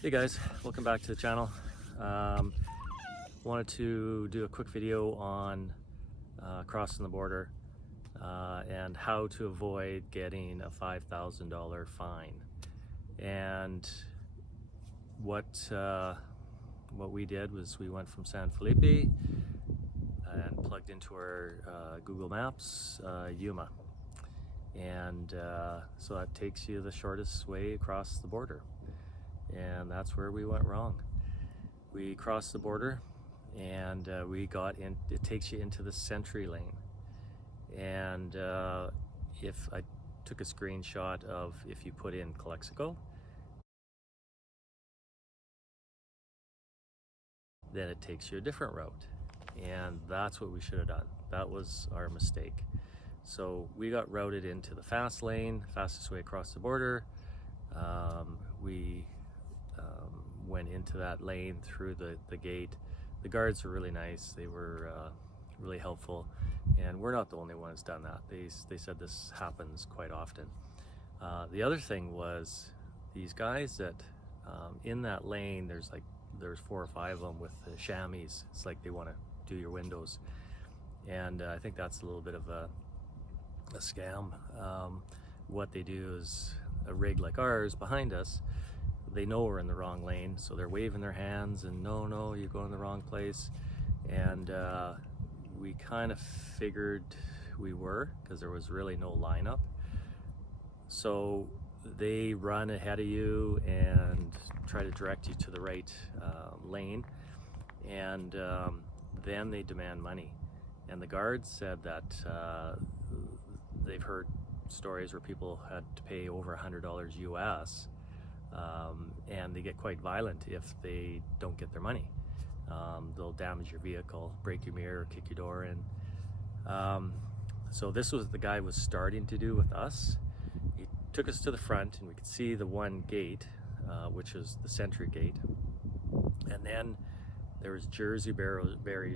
Hey guys, welcome back to the channel. Wanted to do a quick video on crossing the border and how to avoid getting a $5,000 fine. And what we did was we went from San Felipe and plugged into our Google Maps Yuma, and so that takes you the shortest way across the border. And that's where we went wrong. We crossed the border and we got in, it takes you into the Sentri Lane. And if I took a screenshot of if you put in Calexico, then it takes you a different route. And that's what we should have done. That was our mistake. So we got routed into the fast lane, fastest way across the border. We went into that lane through the gate. The guards were really nice. They were really helpful, and we're not the only ones done that. They said this happens quite often. The other thing was these guys that in that lane, there's 4 or 5 of them with the chamois. It's like they want to do your windows, and I think that's a little bit of a scam. What they do is a rig like ours behind us, they know we're in the wrong lane, so they're waving their hands and no, you're going the wrong place. And we kind of figured we were, because there was really no lineup. So they run ahead of you and try to direct you to the right lane, and then they demand money. And the guards said that they've heard stories where people had to pay over $100 US, and they get quite violent if they don't get their money. They'll damage your vehicle, break your mirror, kick your door in. So this was what the guy was starting to do with us. He took us to the front and we could see the one gate, which is the Sentri gate. And then there was Jersey barriers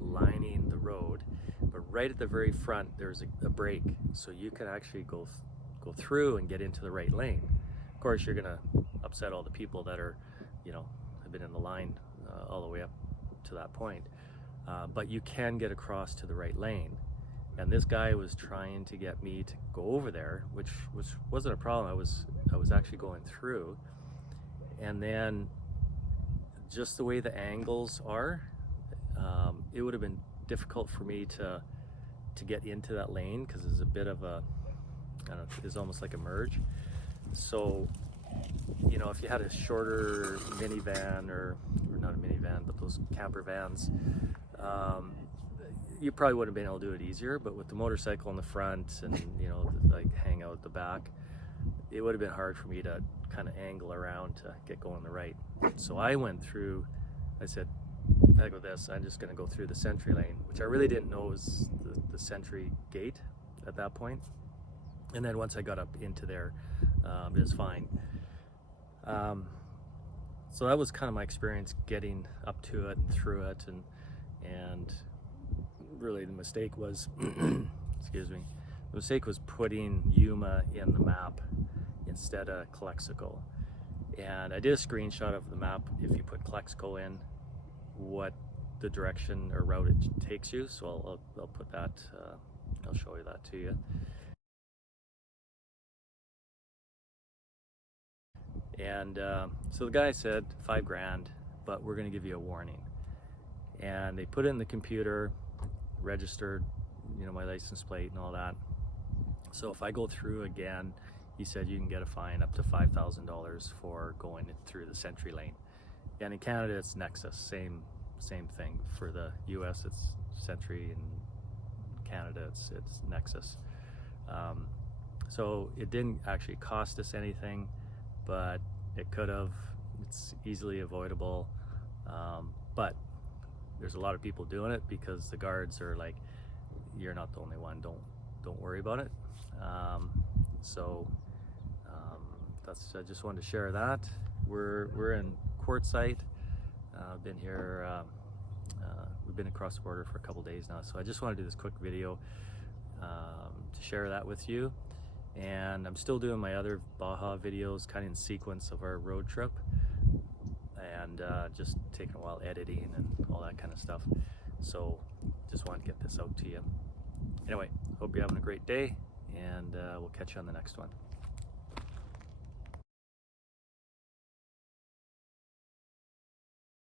lining the road, but right at the very front there's a break, so you can actually go through and get into the right lane. Of course, you're gonna upset all the people that are, have been in the line all the way up to that point, but you can get across to the right lane. And this guy was trying to get me to go over there, which wasn't a problem. I was actually going through, and then just the way the angles are, it would have been difficult for me to get into that lane, because there's a bit of a, I don't know, it's almost like a merge. So, if you had a shorter minivan, or not a minivan, but those camper vans, you probably would have been able to do it easier. But with the motorcycle in the front and, like hang out the back, it would have been hard for me to kind of angle around to get going the right. So I went through, I said, heck with this, I'm just going to go through the Sentri Lane, which I really didn't know was the Sentri gate at that point. And then once I got up into there, it was fine. So that was kind of my experience getting up to it and through it, and really the mistake was, excuse me, the mistake was putting Yuma in the map instead of Calexico. And I did a screenshot of the map if you put Calexico in, what the direction or route it takes you. So I'll put that, I'll show you that to you. And so the guy said $5,000, but we're gonna give you a warning. And they put it in the computer, registered, my license plate and all that. So if I go through again, he said you can get a fine up to $5,000 for going through the Sentri Lane. And in Canada, it's Nexus, same thing. For the US, it's Sentri, and Canada, it's Nexus. So it didn't actually cost us anything, but it could have. It's easily avoidable, but there's a lot of people doing it because the guards are like, you're not the only one, don't worry about it. I just wanted to share that. We're in Quartzsite. Been here, we've been across the border for a couple days now, so I just want to do this quick video to share that with you. And I'm still doing my other Baja videos kind of in sequence of our road trip, and just taking a while editing and all that kind of stuff. So just want to get this out to you. Anyway, hope you're having a great day, and we'll catch you on the next one.